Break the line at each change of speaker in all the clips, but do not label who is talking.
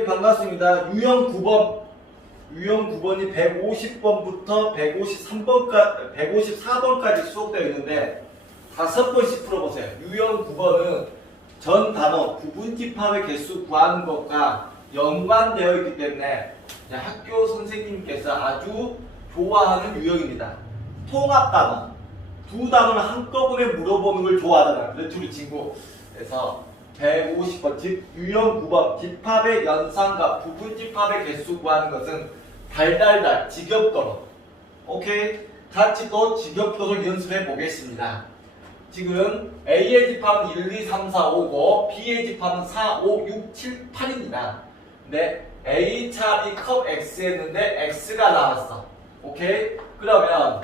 네, 반갑습니다. 유형 9번, 유형 9번이 150번부터 153번까지, 154번까지 수록되어 있는데 다섯 번씩 풀어보세요. 유형 9번은 전 단어 구분 집합의 개수 구하는 것과 연관되어 있기 때문에 학교 선생님께서 아주 좋아하는 유형입니다. 통합 단어. 두 단어를 한꺼번에 물어보는 걸 좋아하잖아. 그렇지, 우리 친구. 그래서 150번, 집, 유형 9번, 집합의 연산과 부분 집합의 개수 구하는 것은 달달달, 지겹도록. 오케이? 같이 또 지겹도록 연습해 보겠습니다. 지금 A의 집합은 1, 2, 3, 4, 5고 B의 집합은 4, 5, 6, 7, 8입니다. 근데 A 차이 컵 X 했는데 X가 나왔어. 오케이? 그러면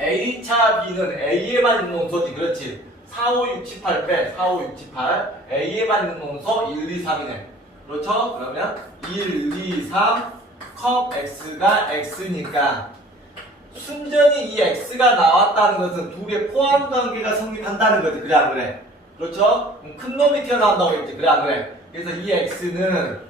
A 차 B는 A에만 있는 논소지 그렇지 4, 5, 6, 7, 8 빼. 4, 5, 6, 7, 8 A에만 있는 논소 1, 2, 3이네 그렇죠? 그러면 1, 2, 3 컵 X가 X니까 순전히 이 X가 나왔다는 것은 둘의 포함 관계가 성립한다는 거지 그래 안 그래? 그렇죠? 큰 놈이 튀어나온다고 했지 그래 안 그래? 그래서 이 X는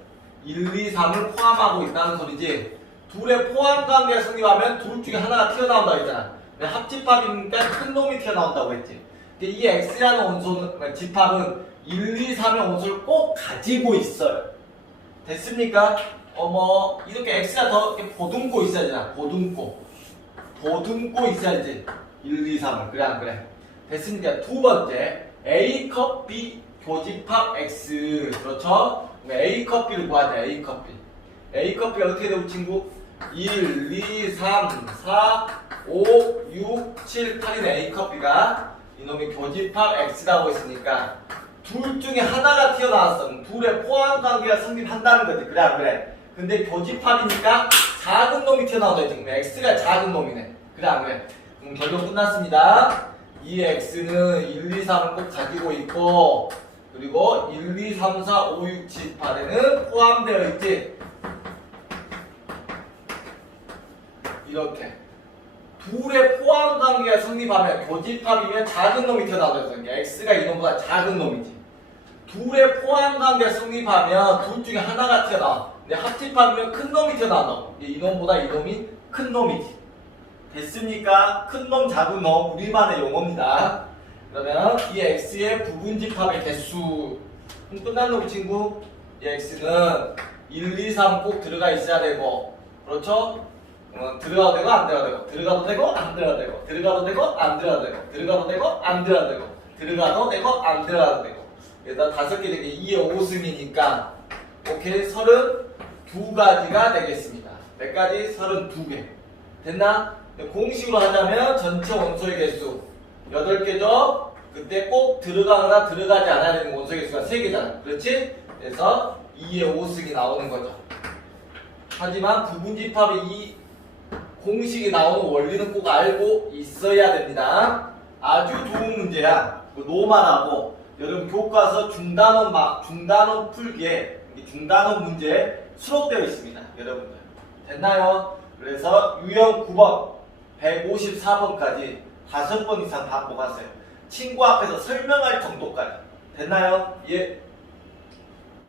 1, 2, 3을 포함하고 있다는 소리지 둘의 포함 관계가 성립하면 둘 중에 하나가 튀어나온다고 했잖아 합집합이니까 큰 놈이 튀어나온다고 했지 근데 이 X라는 원소는 그러니까 집합은 1, 2, 3의 원소를 꼭 가지고 있어요. 됐습니까? 어머 이렇게 X가 더 이렇게 보듬고 있어야 되나? 보듬고. 보듬고 있어야지 1, 2, 3을. 그래 안 그래? 됐으니까? 두 번째 A 컵 B 교집합 X. 그렇죠? A 컵 B를 구하자 A 컵 B. A 컵 B 어떻게 되고 친구? 1, 2, 3, 4, 5, 6, 7, 8이네 A 컵 B가 이놈이 교집합 X라고 했으니까 둘 중에 하나가 튀어나왔어 그럼 둘의 포함 관계가 성립한다는 거지. 그래 안 그래? 근데 교집합이니까 작은 놈이 튀어나온다 지금 x가 작은 놈이네. 그래 안 그래? 그럼 결론 끝났습니다. 이 x는 1, 2, 3을 꼭 가지고 있고 그리고 1, 2, 3, 4, 5, 6, 7, 8에는 포함되어 있지. 이렇게 둘의 포함 관계가 성립하면 교집합이면 작은 놈이 그러니까 x가 이놈보다 작은 놈이지. 둘의 포함 관계가 성립하면 둘 중에 하나가 튀어나와 근데 합집합이면 큰 놈이 튀어나온다 이놈보다 이놈이 큰 놈이지. 됐습니까? 큰 놈, 작은 놈 우리만의 용어입니다. 그러면 이 x의 부분 집합의 개수. 그럼 끝났노 우리 친구? 이 x는 1, 2, 3 꼭 들어가 있어야 되고. 그렇죠? 어, 들어가도 되고 안 들어가도 되고. 들어가도 되고 안 들어가도 되고. 들어가도 되고 안 들어가도 되고. 들어가도 되고 안 들어가도 되고. 들어가도 되고 안 들어가도 되고. 일단 다섯 개 되게 2의 5승이니까 오케이 서른 두 가지가 되겠습니다. 몇 가지? 서른 두 개. 됐나? 공식으로 하자면 전체 원소의 개수. 8개죠? 그때 꼭 들어가거나 들어가지 않아야 되는 원소의 개수가 3개잖아. 그렇지? 그래서 2의 5승이 나오는 거죠. 하지만 부분집합의 이 공식이 나오는 원리는 꼭 알고 있어야 됩니다. 아주 좋은 문제야. 그 노말하고 여러분 교과서 중단원 막 중단원 풀기에 이 중단원 문제 수록되어 있습니다. 여러분들 됐나요? 그래서 유형 9번 154번까지 다섯 번 이상 반복하세요. 친구 앞에서 설명할 정도까지 됐나요? 예.